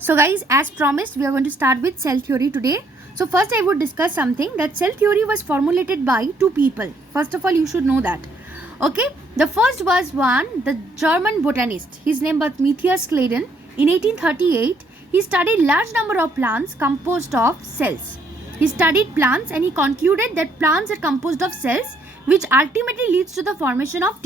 So guys, as promised, we are going to start with cell theory today. So first I would discuss something that cell theory was formulated by two people. First of all, you should know that. Okay, the first was the German botanist. His name was Matthias Claden. In 1838, he studied large number of plants composed of cells. He studied plants and he concluded that plants are composed of cells, which ultimately leads to the formation of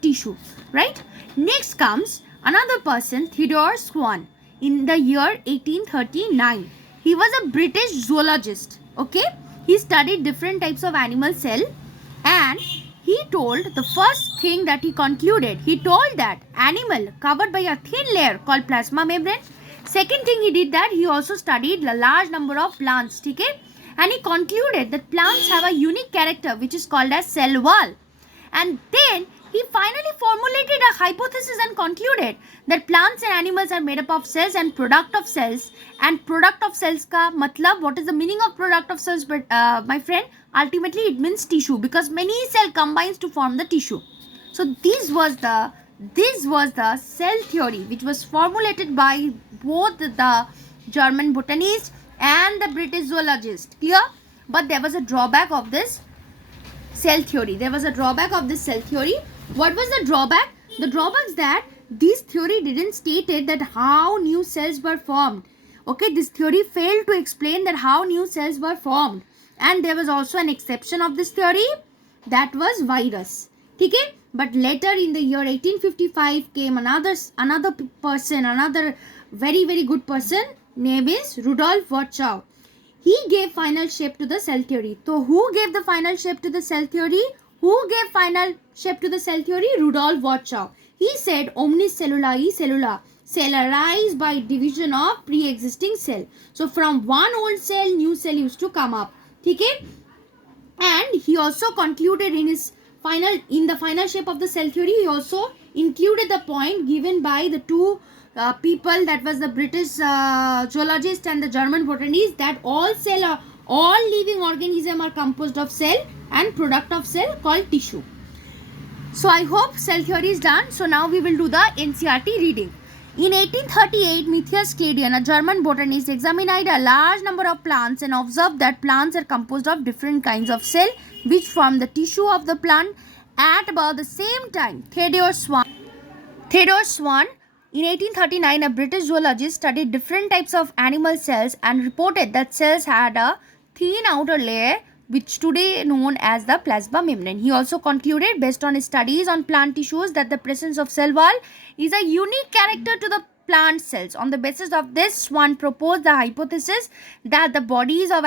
tissue. Right? Next comes another person, Theodore Swan, in the year 1839. He was a British zoologist. Okay, he studied different types of animal cell, and he told the first thing that he concluded. He told that animal covered by a thin layer called plasma membrane. Second thing he did that he also studied a large number of plants. Okay, and he concluded that plants have a unique character which is called as cell wall. And then he finally formulated a hypothesis and concluded that plants and animals are made up of cells and product of cells. And product of cells ka matlab, what is the meaning of product of cells? But my friend, ultimately it means tissue, because many cell combines to form the tissue. So this was the cell theory which was formulated by both the German botanist and the British zoologist. Clear? But there was a drawback of this cell theory. What was the drawback? The drawback is that this theory didn't state that how new cells were formed. Okay, this theory failed to explain that how new cells were formed. And there was also an exception of this theory, that was virus. Okay? But later in the year 1855 came another person, another very, very good person, name is Rudolf Virchow. He gave final shape to the cell theory. So who gave the final shape to the cell theory? Rudolf Virchow. He said omnis cellula e cellula. Cell arise by division of pre-existing cell. So from one old cell, new cell used to come up. Okay? And he also concluded in the final shape of the cell theory, he also included the point given by the two people, that was the British zoologist and the German botanist, that all living organisms are composed of cell and product of cell called tissue. So I hope cell theory is done. So now we will do the NCERT reading. In 1838, Matthias Claden, a German botanist, examined a large number of plants and observed that plants are composed of different kinds of cell which form the tissue of the plant. At about the same time, Theodore Swan, in 1839, a British zoologist studied different types of animal cells and reported that cells had a thin outer layer which today known as the plasma membrane. He also concluded, based on his studies on plant tissues, that the presence of cell wall is a unique character to the plant cells. On the basis of this, Swan proposed the hypothesis that the bodies of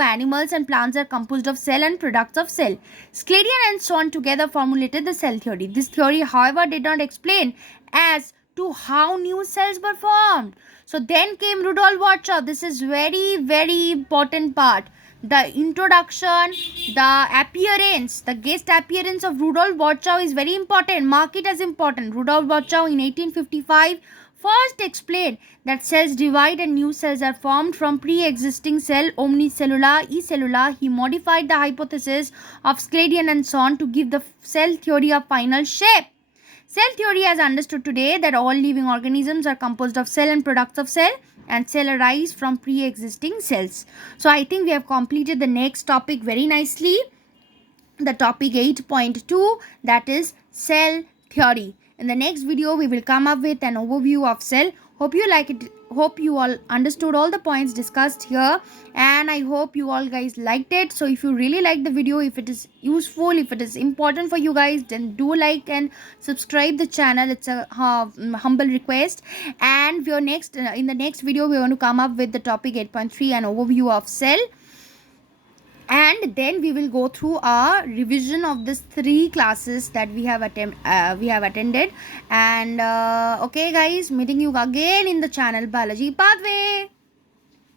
animals and plants are composed of cell and products of cell. Claden and Swan together formulated the cell theory. This theory, however, did not explain as to how new cells were formed. So then came Rudolf Virchow. This is very, very important part. The introduction, the guest appearance of Rudolf Virchow is very important. Mark it as important. Rudolf Virchow in 1855 first explained that cells divide and new cells are formed from pre-existing cell, omnis cellula e cellula. He modified the hypothesis of Claden and Swan to give the cell theory a final shape. Cell theory as understood today that all living organisms are composed of cell and products of cell, and cell arise from pre-existing cells. So I think we have completed the next topic very nicely. The topic 8.2, that is cell theory. In the next video, we will come up with an overview of cell. Hope you like it. Hope you all understood all the points discussed here, and I hope you all guys liked it. So if you really like the video, if it is useful, if it is important for you guys, then do like and subscribe the channel. It's a humble request. And in the next video, we are going to come up with the topic 8.3, an overview of cell. And then we will go through a revision of these 3 classes that we have attended. And okay guys, meeting you again in the channel Biology Pathway.